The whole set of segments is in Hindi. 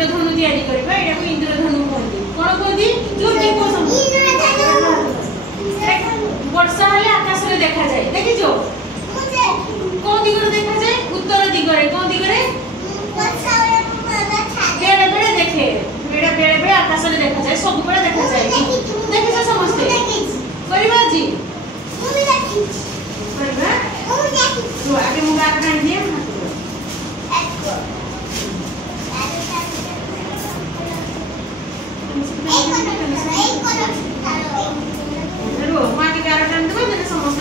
इंद्रधनु तैयारी करबा एटा को इंद्रधनु कहती कोन कहती जो दीप वर्षा हेले आकाश रे देखा जाए देखि जो कोन दिगरे देखा जाए उत्तर दिगरे कोन दिगरे वर्षा बेले बेले देखे बेले बेले आकाश रे देखा जाए सब बेले देखा जाए देखि छ समझते करबा जी मु भी देखि करबा मु देखि तो आगे मु गात कान दिए समस्त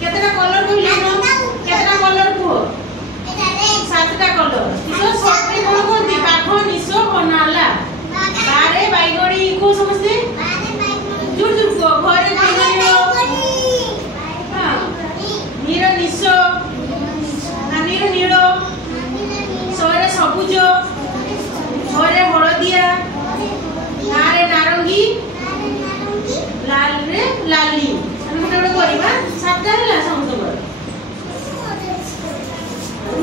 केतना कलर कहले केतना कलर को सातटा कलर किसो सबके कोन कोन पाखो निसो बनाला बारे बाइगणी को समझते जुड़ जुड़ को घरे बाइगणी हां नीर निसो नीर नीलो सोरे सबुज घरे हळदिया नारे नारंगी लाल रे लाली हम गोटे गोटे करबा सातटा हला समस्त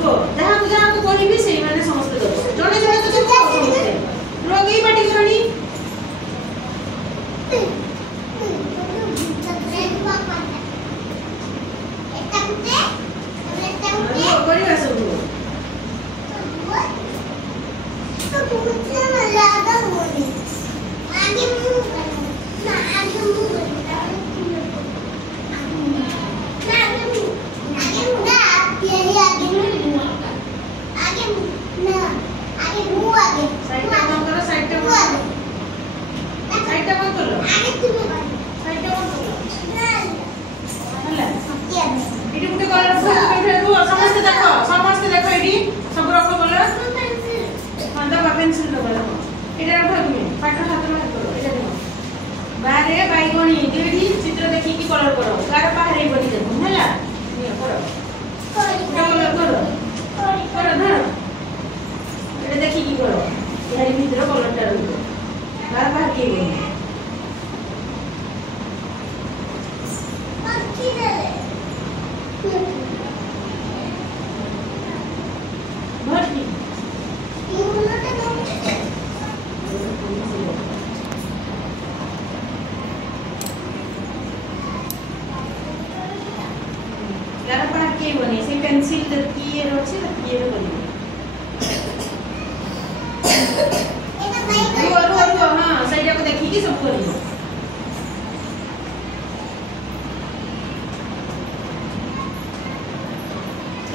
रो जहा को कहबी से माने समस्त दो जणे जणे तो समस्त रोगी पाटी करणी करबा सब तो मुझे ज्यादा होनी आगे मुंह ना आगे मुंह समस्त देखो एडी सब रख बोला मंदा पेंसिल दो बोला एटा रख तुम पाठ हाथ में करो एटा देखो बारे बाइगणी देडी चित्र देखि की कलर करो कार बाहर बनी देखो हला ये करो कलर करो करो धर एटा देखि की करो यारी भीतर कलरटा रहू बार बार के बनी यार पढ़ा के बने से पेंसिल की ये रोचे तो ये बने रो हां साइड को देखि की सब करी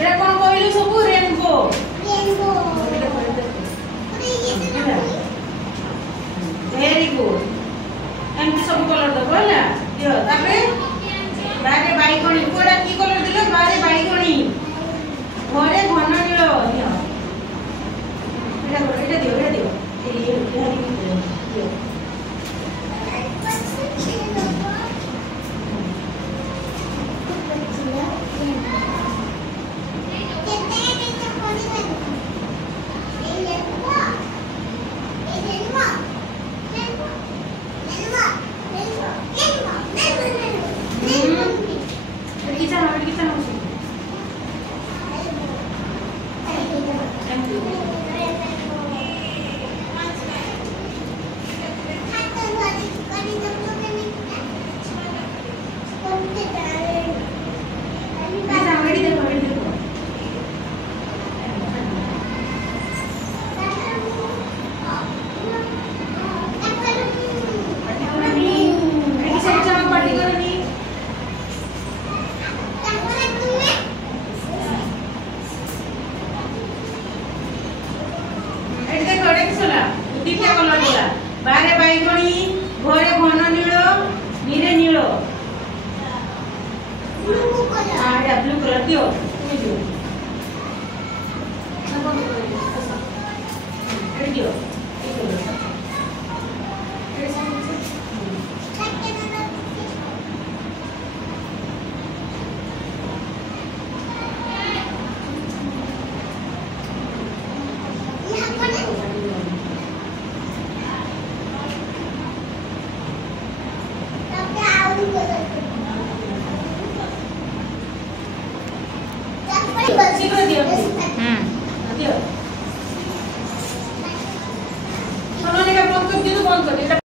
एरा कोन कहलु सब रेनबो वेरी गुड एम सब कलर दो बोला दियो तापरे बारे बाइगणी कोडा की कलर दिलो बारे बाइगणी घरे घन नील दियो एटा दियो ये दियो बारे बाइगणी घरे घन नील नीरे नील ब्लू कलर दियो दियो शीघ्र दियो दियो ଅଙ୍କ